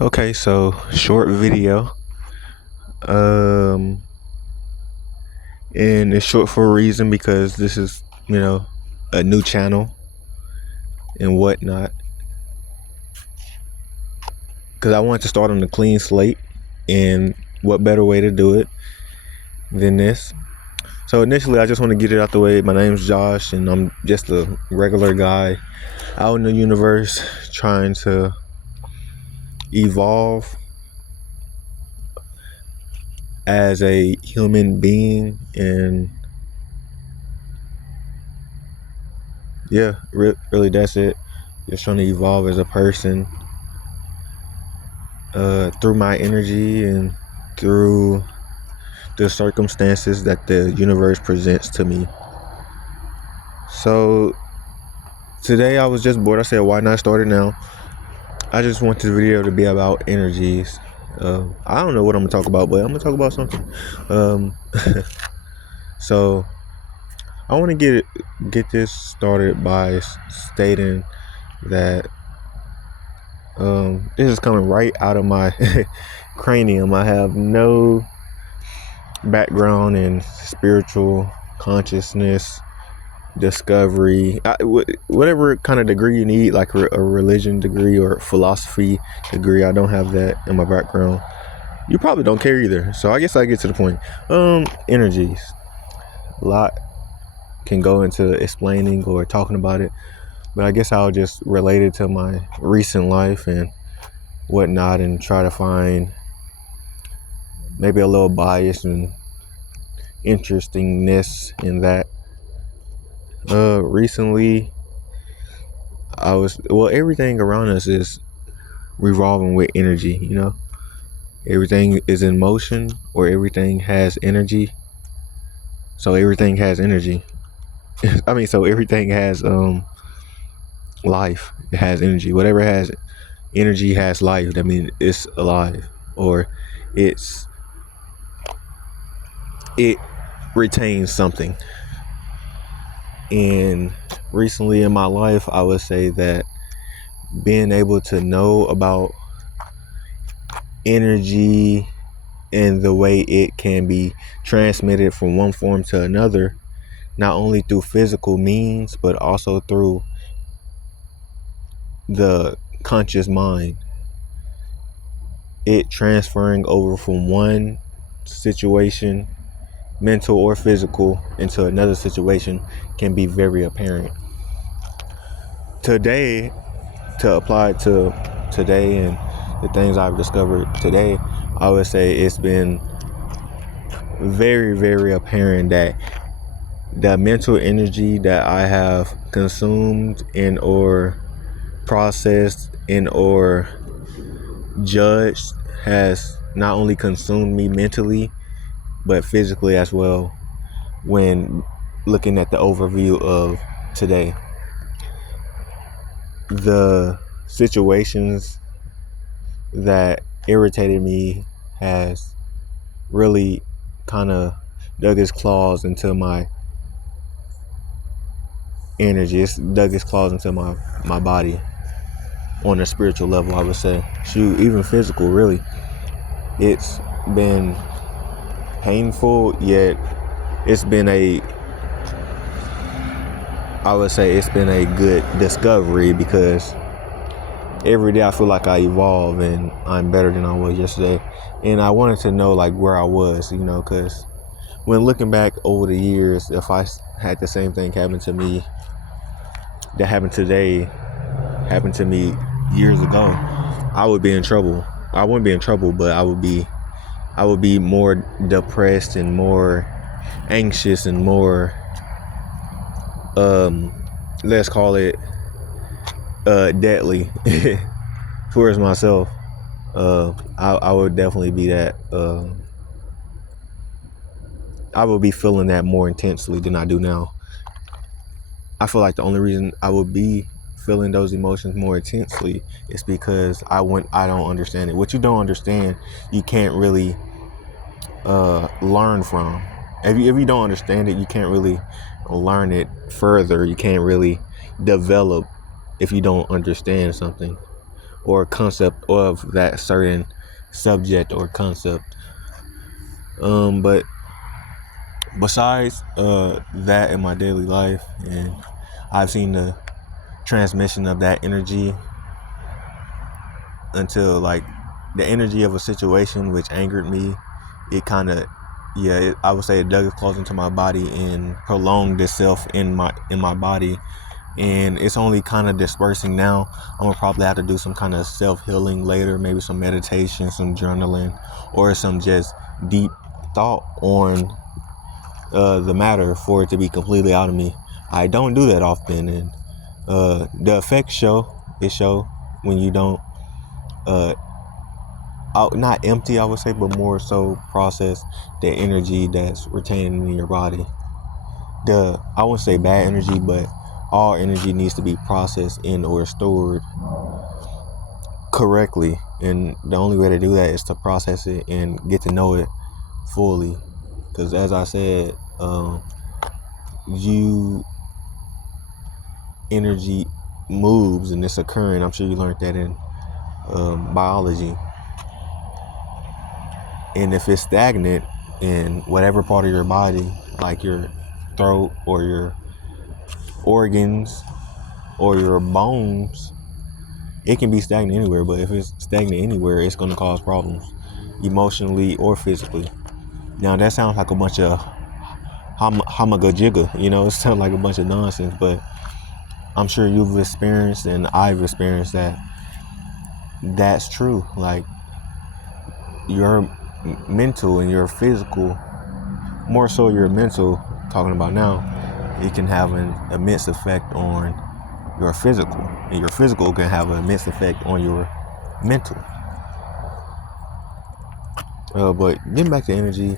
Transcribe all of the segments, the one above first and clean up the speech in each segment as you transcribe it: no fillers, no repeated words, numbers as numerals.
Okay, so short video. Um, and it's short for a reason because this is, a new channel and whatnot. Because I wanted to start on a clean slate, and what better way to do it than this? So initially, I just want to get it out the way. My name's Josh, and I'm just a regular guy out in the universe trying to evolve as a human being, and yeah, really that's it. Just trying to evolve as a person through my energy and through the circumstances that the universe presents to me. So today I was just bored. I said, why not start it now? I just want the video to be about energies. I don't know what I'm gonna talk about, but I'm gonna talk about something. Um, so I want to get this started by stating that this is coming right out of my cranium. I have no background in spiritual consciousness, discovery, whatever kind of degree you need, like a religion degree or philosophy degree. I don't have that in my background. You probably don't care either. So I guess I get to the point. Energies. A lot can go into explaining or talking about it, but I guess I'll just relate it to my recent life and whatnot and try to find maybe a little bias and interestingness in that. Recently everything around us is revolving with energy, everything is in motion or everything has energy. So everything has energy. So everything has life. It has energy. Whatever has energy has life. That means it's alive, or it retains something. And recently in my life, I would say that being able to know about energy and the way it can be transmitted from one form to another, not only through physical means, but also through the conscious mind. It transferring over from one situation, mental or physical, into another situation can be very apparent. Today, to apply it to today and the things I've discovered today, I would say it's been very, very apparent that the mental energy that I have consumed and or processed and or judged has not only consumed me mentally but physically as well when looking at the overview of today. The situations that irritated me has really kind of dug its claws into my energy. It's dug its claws into my body on a spiritual level, I would say. Shoot, even physical, really. It's been painful, yet it's been I would say it's been a good discovery, because every day I feel like I evolve and I'm better than I was yesterday. And I wanted to know like where I was, because when looking back over the years, if I had the same thing happen to me that happened today, happened to me years ago, I would be in trouble. I wouldn't be in trouble, but I would be more depressed and more anxious and more let's call it deadly towards myself. I would definitely be that. I would be feeling that more intensely than I do now. I feel like the only reason I would be feeling those emotions more intensely is because I don't understand it. What you don't understand, you can't really learn from. If you don't understand it, you can't really learn it further. You can't really develop if you don't understand something, or concept of that certain subject or concept. But besides that in my daily life, and I've seen the transmission of that energy until like the energy of a situation which angered me. It kind of, I would say it dug its claws into my body and prolonged itself in my body, and it's only kind of dispersing now. I'm gonna probably have to do some kind of self-healing later, maybe some meditation, some journaling, or some just deep thought on the matter for it to be completely out of me. I don't do that often, and the effects show when you don't not empty, I would say, but more so process the energy that's retained in your body. I wouldn't say bad energy, but all energy needs to be processed in or stored correctly, and the only way to do that is to process it and get to know it fully. Because as I said, energy moves and it's occurring. I'm sure you learned that in biology. And if it's stagnant in whatever part of your body, like your throat or your organs or your bones, it can be stagnant anywhere. But if it's stagnant anywhere, it's going to cause problems, emotionally or physically. Now that sounds like a bunch of hamagajigga, it sounds like a bunch of nonsense, but I'm sure you've experienced and I've experienced that. That's true. Like your mental and your physical, more so your mental, talking about now, it can have an immense effect on your physical, and your physical can have an immense effect on your mental. But getting back to energy,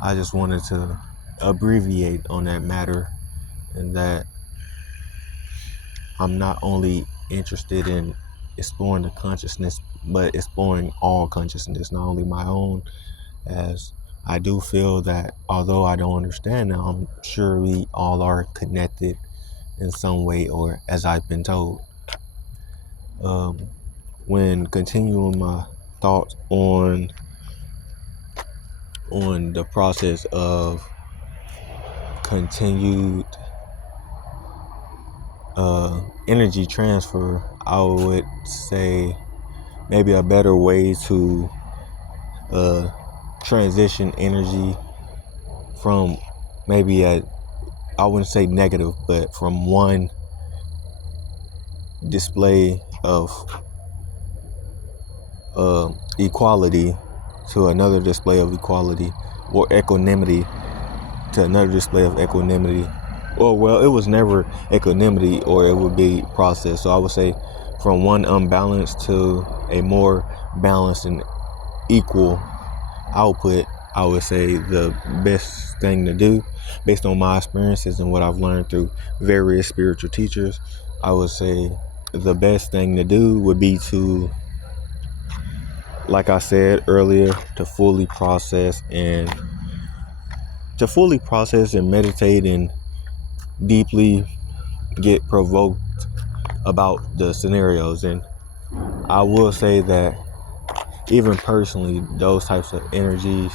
I just wanted to abbreviate on that matter, and that I'm not only interested in exploring the consciousness, but exploring all consciousness, not only my own, as I do feel that although I don't understand now, I'm sure we all are connected in some way, or as I've been told. When continuing my thoughts on the process of continued energy transfer, I would say maybe a better way to transition energy from maybe I wouldn't say negative, but from one display of equality to another display of equality, or equanimity to another display of equanimity. Well, it was never equanimity, or it would be process. So I would say from one unbalanced to a more balanced and equal output. I would say the best thing to do, based on my experiences and what I've learned through various spiritual teachers, I would say the best thing to do would be to, like I said earlier, to fully process and meditate and deeply get provoked about the scenarios. And I will say that even personally, those types of energies,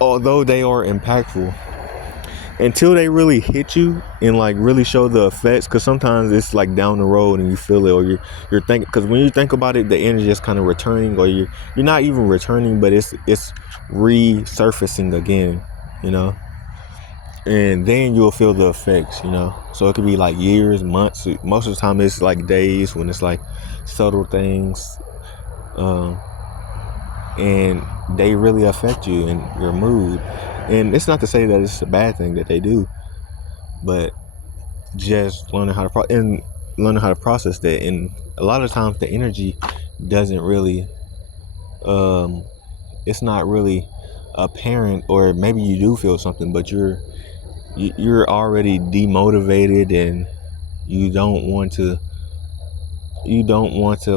although they are impactful, until they really hit you and like really show the effects, because sometimes it's like down the road and you feel it, or you're thinking, because when you think about it, the energy is kind of returning, or you're not even returning, but it's resurfacing again, and then you'll feel the effects, so it could be like years, months. Most of the time it's like days, when it's like subtle things, and they really affect you and your mood. And it's not to say that it's a bad thing that they do, but just learning how to process that. And a lot of times the energy doesn't really, it's not really apparent, or maybe you do feel something, but you're already demotivated, and you don't want to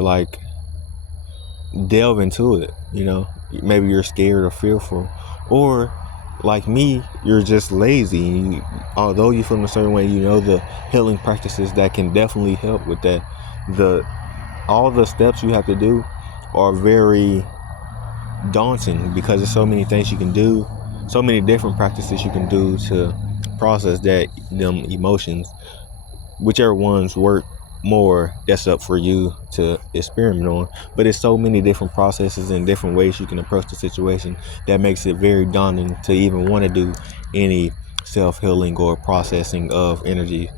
like delve into it. Maybe you're scared or fearful, or like me, you're just lazy. Although you feel in a certain way, the healing practices that can definitely help with that, the all the steps you have to do are very daunting because there's so many things you can do, so many different practices you can do to process them emotions. Whichever ones work more, that's up for you to experiment on. But it's so many different processes and different ways you can approach the situation that makes it very daunting to even want to do any self-healing or processing of energy,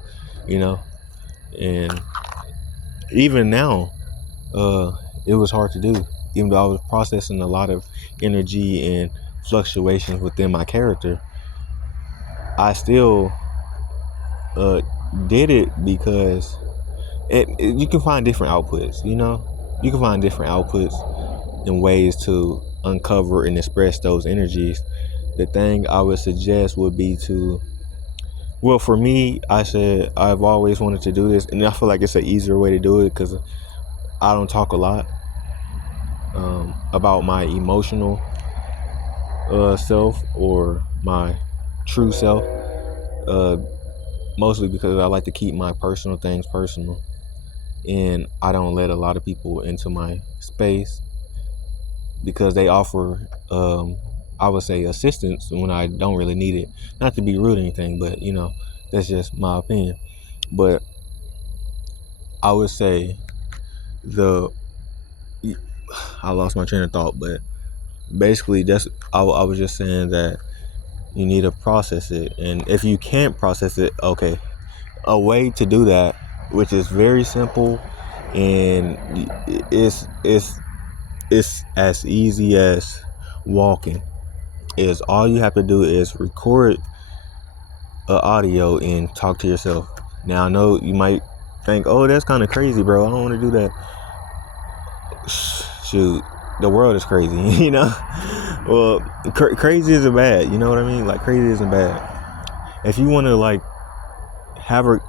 you know. And even now, it was hard to do, even though I was processing a lot of energy and fluctuations within my character. I still uh, did it because you can find different outputs, you know. You can find different outputs and ways to uncover and express those energies. The thing I would suggest would be to, well, for me, I said I've always wanted to do this, and I feel like it's an easier way to do it because I don't talk a lot about my emotional self or my true self, uh, mostly because I like to keep my personal things personal, and I don't let a lot of people into my space because they offer, I would say, assistance when I don't really need it. Not to be rude or anything, but you know, that's just my opinion. But I would say the I lost my train of thought, but basically that's I was just saying that you need to process it, and if you can't process it, okay, a way to do that, which is very simple, and it's as easy as walking, is all you have to do is record audio and talk to yourself. Now I know you might think, oh, that's kind of crazy, bro, I don't want to do that. Shoot, the world is crazy, you know. Well, crazy isn't bad, you know what I mean? Like, crazy isn't bad. If you want to, like,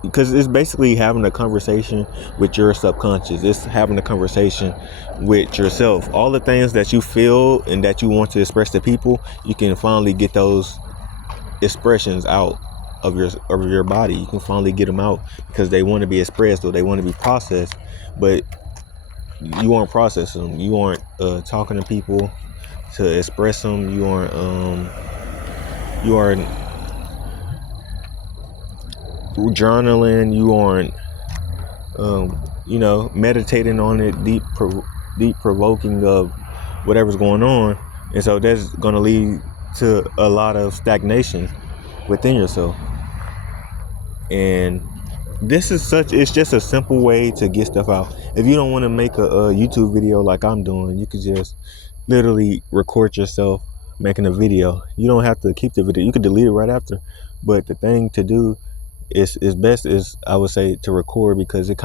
because it's basically having a conversation with your subconscious. It's having a conversation with yourself. All the things that you feel and that you want to express to people, you can finally get those expressions out of your body. You can finally get them out because they want to be expressed or they want to be processed, but you aren't processing them. You aren't talking to people to express them. You aren't journaling. You aren't meditating on it, deep provoking of whatever's going on. And so that's going to lead to a lot of stagnation within yourself. And it's just a simple way to get stuff out. If you don't want to make a YouTube video like I'm doing, you could just literally record yourself making a video. You don't have to keep the video. You could delete it right after. But the thing to do is best is, I would say, to record, because it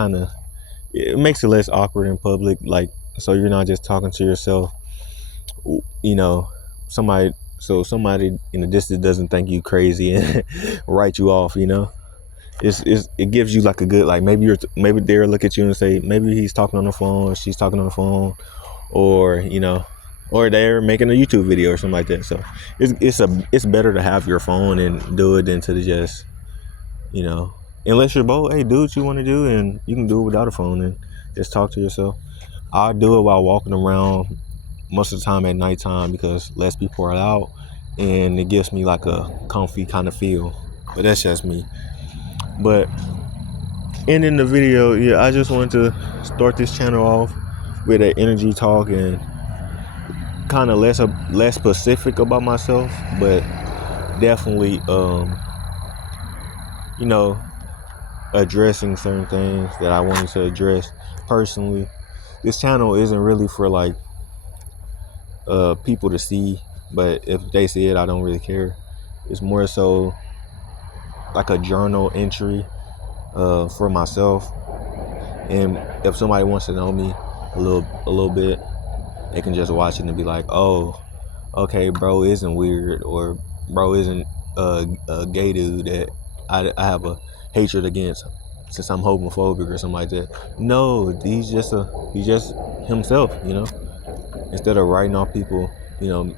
makes it less awkward in public. Like, so you're not just talking to yourself, you know, somebody in the distance doesn't think you crazy and write you off, you know. It gives you like a good, like, maybe they'll look at you and say, maybe he's talking on the phone, or she's talking on the phone, or you know, or they're making a YouTube video or something like that. So it's better to have your phone and do it than to just, you know, unless you're both, hey, do what you want to do, and you can do it without a phone and just talk to yourself. I do it while walking around most of the time at nighttime because less people are out, and it gives me like a comfy kind of feel. But that's just me. But ending the video, yeah, I just wanted to start this channel off with an energy talk and kind of less specific about myself, but definitely addressing certain things that I wanted to address personally. This channel isn't really for like people to see, but if they see it, I don't really care. It's more so like a journal entry for myself, and if somebody wants to know me a little bit, they can just watch it and be like, oh, okay, bro isn't weird, or bro isn't a gay dude that I have a hatred against since I'm homophobic or something like that. No, he's just himself, you know. Instead of writing off people, you know,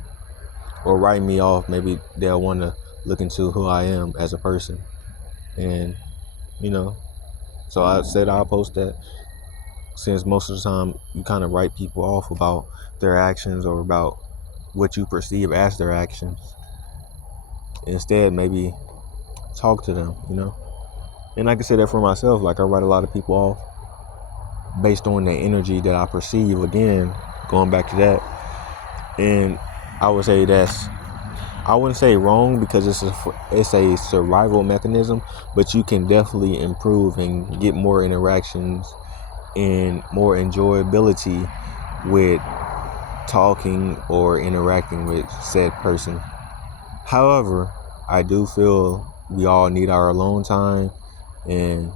or writing me off, maybe they'll want to look into who I am as a person. And you know, so I said I'll post that. since most of the time you kind of write people off about their actions or about what you perceive as their actions. Instead, maybe talk to them, And I can say that for myself. Like, I write a lot of people off based on the energy that I perceive. Again, going back to that. And I would say I wouldn't say wrong, because it's a survival mechanism, but you can definitely improve and get more interactions and more enjoyability with talking or interacting with said person. However, I do feel we all need our alone time, and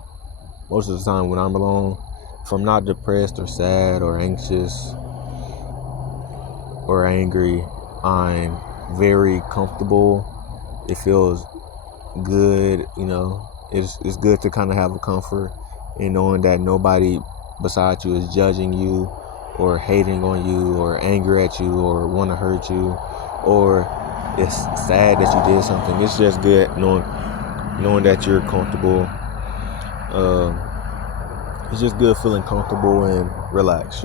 most of the time when I'm alone, if I'm not depressed or sad or anxious or angry, I'm very comfortable. It feels good, It's good to kind of have a comfort in knowing that nobody besides you is judging you or hating on you or angry at you or want to hurt you, or it's sad that you did something. It's just good knowing that you're comfortable. It's just good feeling comfortable and relaxed,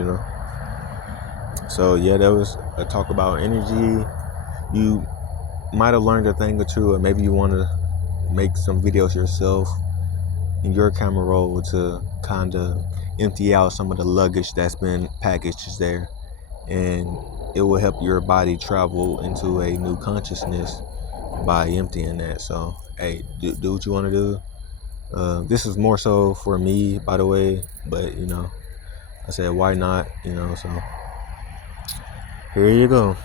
So yeah, that was a talk about energy. You might have learned a thing or two, or maybe you want to make some videos yourself in your camera roll to kind of empty out some of the luggage that's been packaged there, and it will help your body travel into a new consciousness by emptying that. So hey, do what you want to do. This is more so for me, by the way, but I said, why not? So here you go.